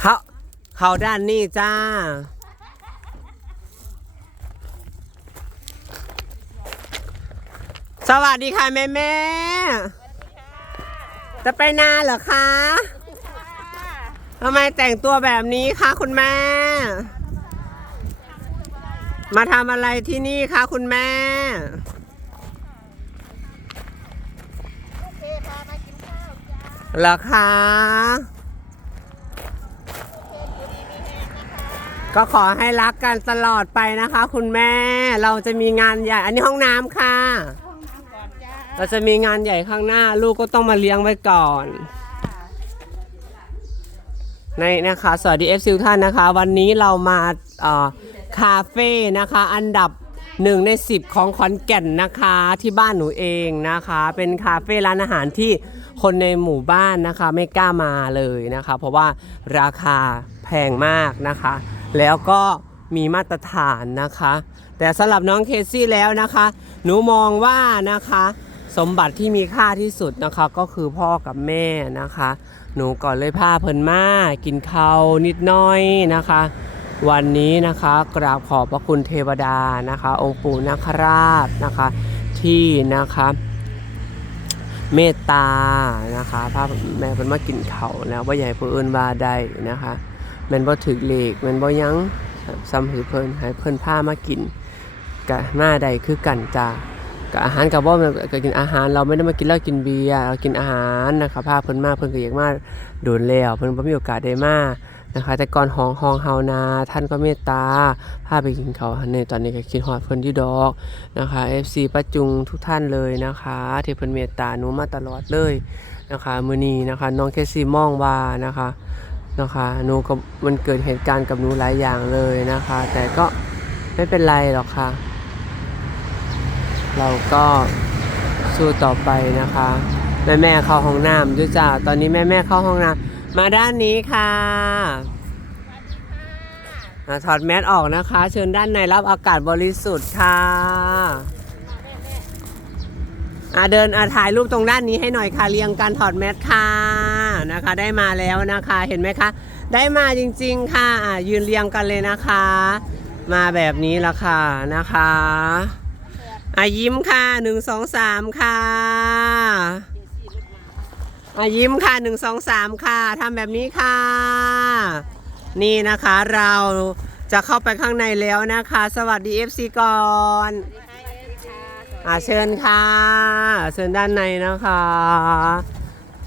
เขาเขาด้านนี้จ้า สวัสดีค่ะแม่แม่จะไปนาเหรอคะทำไมแต่งตัวแบบนี้คะคุณแม่ มาทำอะไรที่นี่คะคุณแม่เหรอคะ ก็ขอให้รักกันตลอดไปนะคะ คุณแม่เราจะมีงานใหญ่ อันนี้ห้องน้ำค่ะ เราจะมีงานใหญ่ข้างหน้า ลูกก็ต้องมาเลี้ยงไว้ก่อน ในนะคะ สวัสดีเอฟซิลท่านนะคะ วันนี้เรามาเอ่อคาเฟ่นะคะ อันดับหนึ่งใน10ของขอนแก่นนะคะที่บ้านหนูเองนะคะ เป็นคาเฟ่ร้านอาหารที่คนในหมู่บ้านนะคะ ไม่กล้ามาเลยนะคะ เพราะว่าราคาแพงมากนะคะ แล้วก็มีมาตรฐานนะคะ แต่สำหรับน้องเคซี่แล้วนะคะ หนูมองว่านะคะ สมบัติที่มีค่าที่สุดนะคะก็คือพ่อกับแม่นะคะ หนูก่อนเลยพาเพิ่นมากินข้าวนิดน้อยนะคะ วันนี้นะคะกราบขอบพระคุณเทวดานะคะ องค์ปู่นาคราชนะคะ ที่นะคะเมตตานะคะพาแม่เพิ่นมากินเขาวแล้วว่าใหญ่ผู้อื่นว่าได้นะคะ แม่นบ่ถึกเลขแม่นบ่ยังซ้ำหือเพิ่นให้เพิ่นพามากินกะหน้าใดคือกันจ้ากับอาหารกับว่ามันก็กินอาหารเราไม่ได้มากินเหล้ากินเบียร์เรากินอาหารนะคะพาเพิ่นมาเพิ่นก็อยากมาโดนแล้วเพิ่นบ่มีโอกาสได้มานะคะแต่ก่อนห้องห้องเฮานาท่านก็เมตตาพาไปกินข้าวในตอนนี้ก็คิดฮอดเพิ่นอยู่ดอกนะคะ FC ปัจจุงทุกท่านเลยนะคะที่เพิ่นเมตตาหนูมาตลอดเลยนะคะมื้อนี้นะคะน้องแคซี่มองว่านะคะ นะคะหนูก็มันเกิดเหตุการณ์กับหนูหลายอย่างเลยนะคะ แต่ก็ไม่เป็นไรหรอกค่ะ เราก็สู้ต่อไปนะคะ แม่แม่เข้าห้องน้ำด้วยจ้าตอนนี้แม่แม่เข้าห้องน้ำมาด้านนี้ค่ะอะถอดแมสออกนะคะ เชิญด้านในรับอากาศบริสุทธิ์ค่ะอะเดินอะถ่ายรูปตรงด้านนี้ให้หน่อยค่ะเรียงการถอดแมสค่ะ นะคะได้มาแล้วนะคะเห็นไหมคะ ได้มาจริง ๆ ค่ะยืนเรียงกันเลยนะคะ มาแบบนี้ละค่ะนะคะอายิ้มค่ะหนึ่งสองสามค่ะอายิ้มค่ะหนึ่งสองสามค่ะทำแบบนี้ค่ะ นี่นะคะเราจะเข้าไปข้างในแล้วนะคะ สวัสดี FC ก่อนอ่าเชิญค่ะ เชิญด้านในนะคะ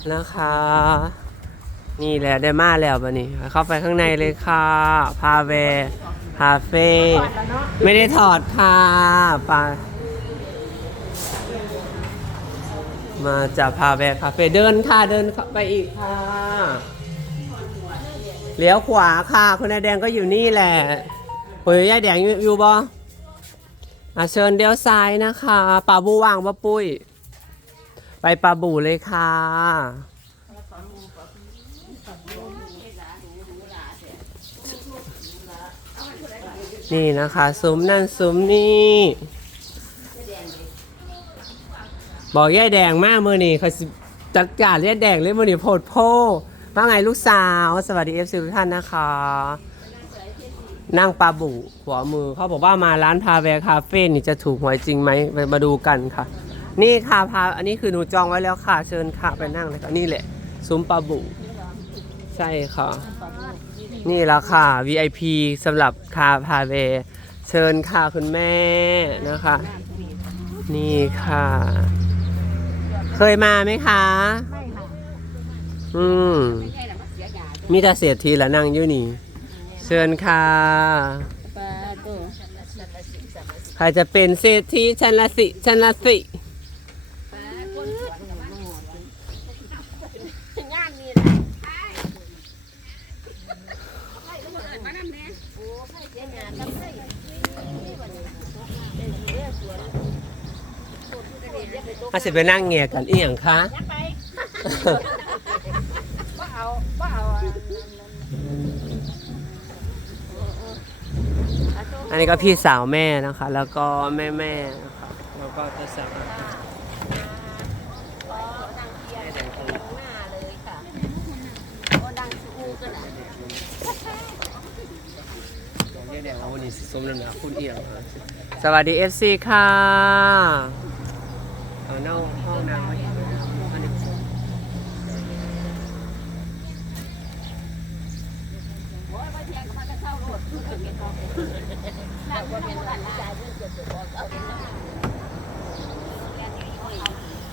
นะคะ นี่แหละได้มาแล้วบะนี่เข้าไปข้างในเลยค่ะ พาเวคาเฟ่ไม่ได้ถอดค่ะไปมาจากพาแวคาเฟ่เดินค่ะเดินไปอีกค่ะเลี้ยวขวาค่ะ คุณนายแดงก็อยู่นี่แหละปุ๋ยยายแดงอยู่บ่เชิญเลี้ยวซ้ายนะคะปลาบูว่างปะปุ้ย ไปปลาบูเลยค่ะ นี่นะคะซุ้มนั่นซุ้มนี่ บอกยายแดงมากมือนี่เขาจัดการยายแดงเลยมือนี่โพดโพว่าไงลูกสาว สวัสดีเอฟซีทุกท่านนะคะ นั่งปลาบุหัวมือเขาบอกว่ามาร้านพาแวร์คาเฟ่นี่จะถูกหวยจริงไหมไปมาดูกันค่ะ นี่ค่ะพาอันนี้คือหนูจองไว้แล้วค่ะ เชิญค่ะไปนั่งเลยค่ะนี่แหละซุ้มปลาบุใช่ค่ะ นี่ละค่ะ VIP สำหรับคาพาเวร์เชิญค่ะคุณแม่นะคะ นี่ค่ะ เคยมาไหมคะไม่ค่ะอืมมีแต่เศรษฐีละนั่งอยู่นี่ เชิญค่ะปลาตัวใครจะเป็นเศรษฐีชันละสิชันละสิ อาจจะไปนั่งเงียกันอีหยังคะไปว่าเอาว่าเอาอันนี้ก็พี่สาวแม่นะคะ แล้วก็แม่แม่นะคะแล้วก็เจ้าสาวหน้าเลยค่ะโอ้ดังสูกันอะวันนี้สิสมน้ำหนักคุณเอียงครับสวัสดี FC ค่ะ อเน่าห้องน้ำไว้อันนี้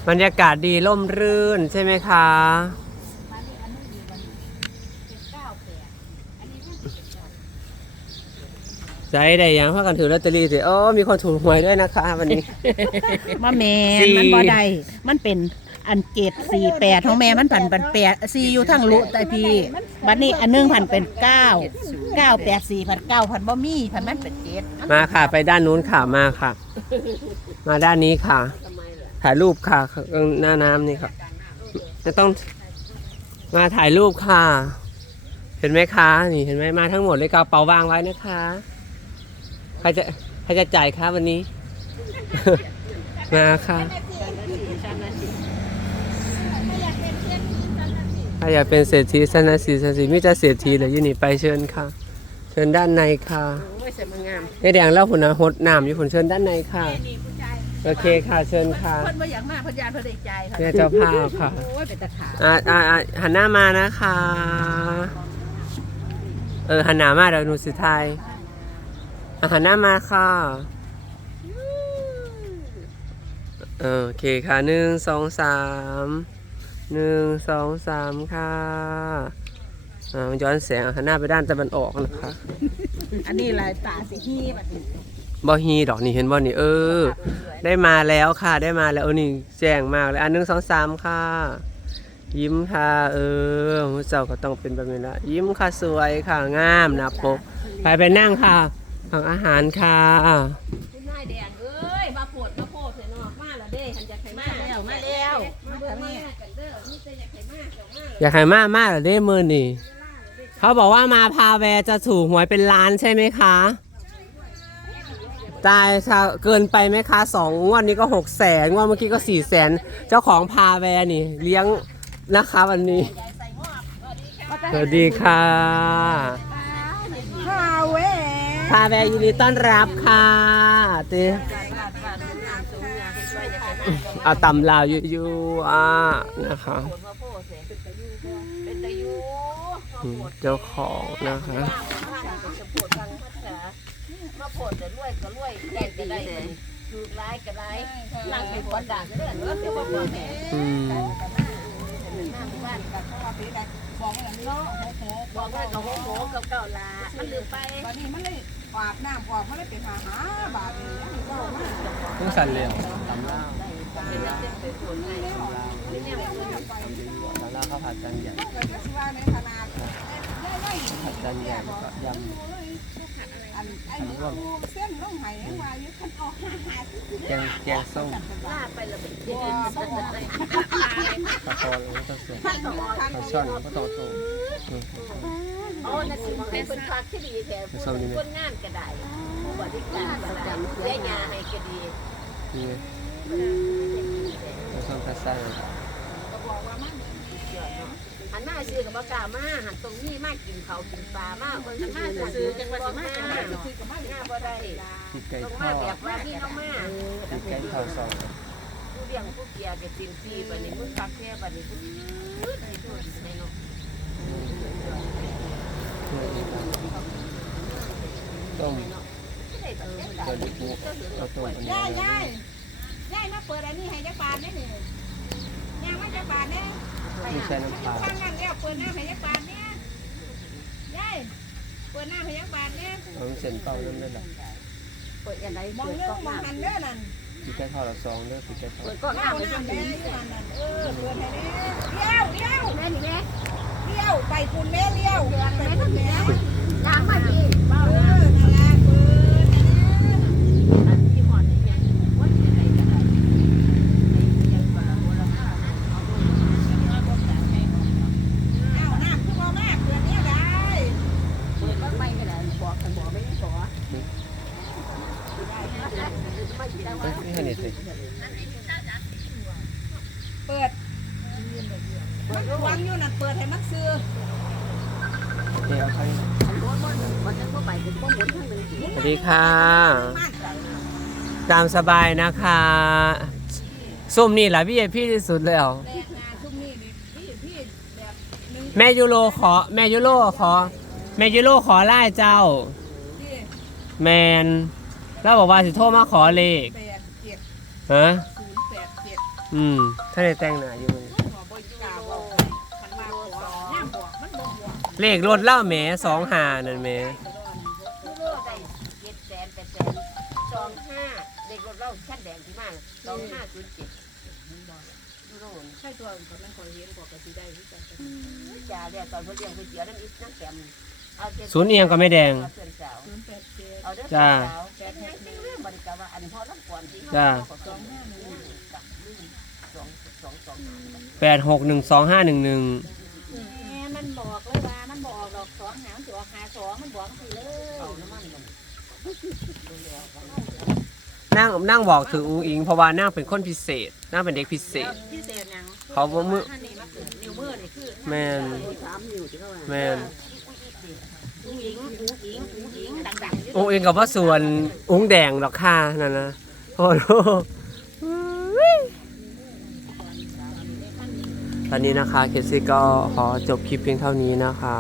บรรยากาศดีร่มรื่นใช่ไหมคะ ใจได้ยังพ่อกันถือลอตเตอรี่สิโอ้มีคนถูกหวยด้วยนะคะ วันนี้ มาแมสี่นมันบ่ได้มันเป็นอันเกตสี่แปดของแม่มันผันเป็นแปดสี่อยู่ทั้งลุแต่พี่บัดนี้อันหนึงผันเป็นเก้าเก้าแปดสี่ผันเก้าผันบ่มีผันมันเป็นเกตมาค่ะ ไปด้านนู้นค่ะมาค่ะ มาด้านนี้ค่ะถ่ายรูปค่ะหน้าน้ำนี่ค่ะจะต้องมาถ่ายรูปค่ะ เห็นไหมคะ นี่เห็นไหมมาทั้งหมดเลยกระเป๋าวางไว้นะคะ ใครจะใครจะจ่ายคะวันนี้ มาค่ะถ้าอยากเป็นเศรษฐีสนาสีสนาสีมิจะเศรษฐีเลยอยินนี่ไปเชิญค่ะ เชิญด้านในค่ะไม่ใส่มางามไอแดงเล่าผุนนะหดน้ำอยู่ผุนเชิญด้านในค่ะ โอเคค่ะเชิญค่ะเพิ่นบ่อยากมาเพิ่นยานเพิ่นได้ใจค่ะเนี่ยเจ้าภาพค่ะโอ้ยเป็นตะขาอ่าอ่าอ่าหันหน้ามานะคะ เออหันหน้ามาเดี๋ยวหนูสิไทย อะหันหน้ามาค่ะ เออโอเคค่ะหนึ่งสองสามหนึ่งสองสามค่ะอ่ามันย้อนแสงอะหันหน้าไปด้านตะวันออกนะคะอันนี้ลายตาสิฮีบัดนี้บอฮีดอกนี่เห็นบอนี่เออ ได้มาแล้วค่ะ ได้มาแล้วเออนี่แจ้งมากเลยอันหนึ่งสองสามค่ะ ยิ้มค่ะ เออผู้เจ้าก็ต้องเป็นแบบนี้ละยิ้มค่ะสวยค่ะงามนะปกไปไปนั่งค่ะ สั่งอาหารค่ะ คุณนายแดงเอ้ยมาโพดมาโพดเถอะเนาะมาแล้วเด้หันจะไข่มาแล้วมาแล้วมาเบิ่งมากันเด้อมีแต่อยากไข่มาเจ้ามาอยากให้มากมากเหรอเด้มือนี่เขาบอกว่ามาพาแวร์จะถูกหวยเป็นล้านใช่ไหมคะตายค่ะเกินไปไหมคะสองงวดนี้ก็หกแสนงวดเมื่อกี้ก็สี่แสนเจ้าของพาแวร์นี่ เลี้ยงนะคะวันนี้สวัสดีค่ะฮาเว พาแวร์ยินดีต้อนรับค่ะต้เอาตำลาวอยู่ๆอะนะคะเถอะเจ้าของนะคะมาโพดแต่รวยก็รวยแดงก็ได้ดูร้ายก็ร้ายนั่งเป็นคนด่าเด้อเด้อเดี๋ยวบอกว่าแม่อืมน้ำบ้านกับเขาว่ได้บอกว่าเนาะบอกว่ากับโหโหกับเก่าลามันลืมไปตอนนี้มันเลย ปาดน้ำออกมันเลยเป็นหาหาบาดนี่ยังเว้ามาต้องสั่นเลยตำลาวเป็นนักเต้นไปโผล่ให้เนี่ยมันตำลาวข้าวผัดจานใหญ่ก็จะสิว่าในขนาดได้ได้ผัดจานใหญ่แล้วก็ยอันไอ้นี่เส้นลงไห้ยังว่าอยู่คันออกหาหาำแกงแกงส้มลาไปแล้วเป็นเด็กปลาคอแล้วก็เสียข้าวช่อนแล้วก็โตโต อืมโอ้น่ะสิเป็นคนพักที่ดีแถวคนงานก็ได้ผู้บริการก็ได้เสียยาให้ก็ดีนี่ไงข้าวส้มกระซ่าหันหน้าซื้อกับบ่กล้ามาหันตรงนี้มากินเขากินปลามาเบิ่งมาซื้อจังว่าสิมาซื้อกับมาหน้าบ่ได้ปีกไก่ต้องทมาอแบดบว่าพี่น้องมาปีกไก่ทอดซอสผู้เลี้ยงผู้เกียร์ก็ตินฟรีบัดนี้มึงพักแค่บัดนี้มึง ให้โทษให้เนาะต้มได้ตัดแค่ตัวดิบหมูเอาต้มอันนี้ยายยายยายมาเปิดอันนี้ให้จักบาทได้หนี่ยายมาจักบาทแน่ไม่ใช่น้ำปลาข้างนั้นแล้วเปิดหน้าให้จักบาทเนี่ยยายเปิดหน้าให้จักบาทเนี่ยเอาเส้นเป้านั่นได้หรอเปิดอันไหนมองเรื่องมองหันเด้อนั่นปีกไก่ทอดละสองเด้อปีกไก่ทอเปิดกล้องเอาน้ำน้ำไปแม่ทำอยู่หันนั่นเออเปิดให้แน่เลี้ยวเลี้ยวแม่นี่แม่เลี้ยวไปคุณแม่เลี้ยวไปคุณแม่ล้างมาดีเบา เอ นะ อนั่นแหละเปิด อันที่หอดนี่ยังว่าที่ไหนก็ได้ยังกว่าโบราณเอาโดยเอาบ่จ่ายให้ เอาน้ำคือบ่มากเปิดเนี่ยได้ เปิดบ้างไม่ก็ได้บอกกันบอกไม่ได้ขอไม่คิดว่า เอ้ยนี่ให้เน็ตสิ เปิดมันวางอยู่นั่นเปิดให้มันซื้อ นี่เอาใคร รถมันมันจะก็ ไปเป็นข้อมูลทั้งหนึ่ง สวัส ดีค่ะ ตามสบายนะคะส้มนี่แหละพี่พี่ที่สุดเลยเหรอแม่ยูโรขอ แม่ยูโรขอ แม่ยูโรขอไล่เจ้า แมนแล้วบอกว่าสิโทรมาขอเลขแปดเจ็ดฮะอืม ถ้าได้แต่งหน้าอยู่มื้อนี้ขอบริกาบอกคันมาขอย่ามบอกมันบ่บอกเลขรถเล่าแหมสองหานั่นแหม ดงที่มากสองห้าศูนย์เจ็ดทุโลใช่ตัวคนนั้นคอยเห็นบอกกสิได้ที่จะจ่าเรียกตอนเขาเลี้ยงก๋วยเตี๋ยวน้ำอิ๊น้ำแกมเอาเจ็ดศูนย์เอียงก็ไม่แดงเอาเพื่อนสาวศูนย์แปดเจ็ดเอาเด้อจ้าสาวแปดแปดเรื่องบริการว่าอันพ่อรับก่อนที่จ้าสองห้าหนึ่งกับสองสองสองห้าแปดหกหนึ่งสองห้าหนึ่งหนึ่งมันบอกเลยว่ามันบอกดอกสองหางสิออกหาสองมันบอกสิเลยเอา นั่งนั่งบอกถึงอุ้งอิงเพราะว่านั่งเป็นคนพิเศษนั่งเป็นเด็กพิเศษ พิเศษยังเขาบ่มือท่านนี่มาเกิดนิ้วมือนี่คือแม่แมนอุ้งอิงอุ้งอิงอุ้งอิงดังๆอุ้งอิงกับว่าส่วนอุ้งแดงดอกค่ะนั่นนะโอ้โหตอนนี้นะคะเคซี่ก็ขอจบคลิปเพียงเท่านี้นะคะ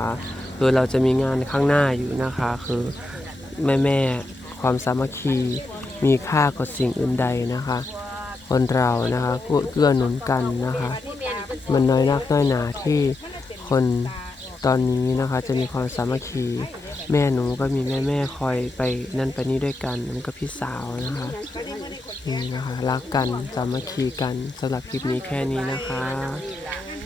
คือเราจะมีงานข้างหน้าอยู่นะคะ คือแม่แม่ความสามัคคี มีค่ากว่าสิ่งอื่นใดนะคะ คนเรานะคะเกื้อหนุนกันนะคะ มันน้อยนักน้อยหนาที่คนตอนนี้นะคะจะมีความสามัคคีแม่หนูก็มีแม่แม่คอยไปนั่นไปนี่ด้วยกันมันก็พี่สาวนะคะนี่นะคะ รักกันสามัคคีกันสำหรับคลิปนี้แค่นี้นะคะ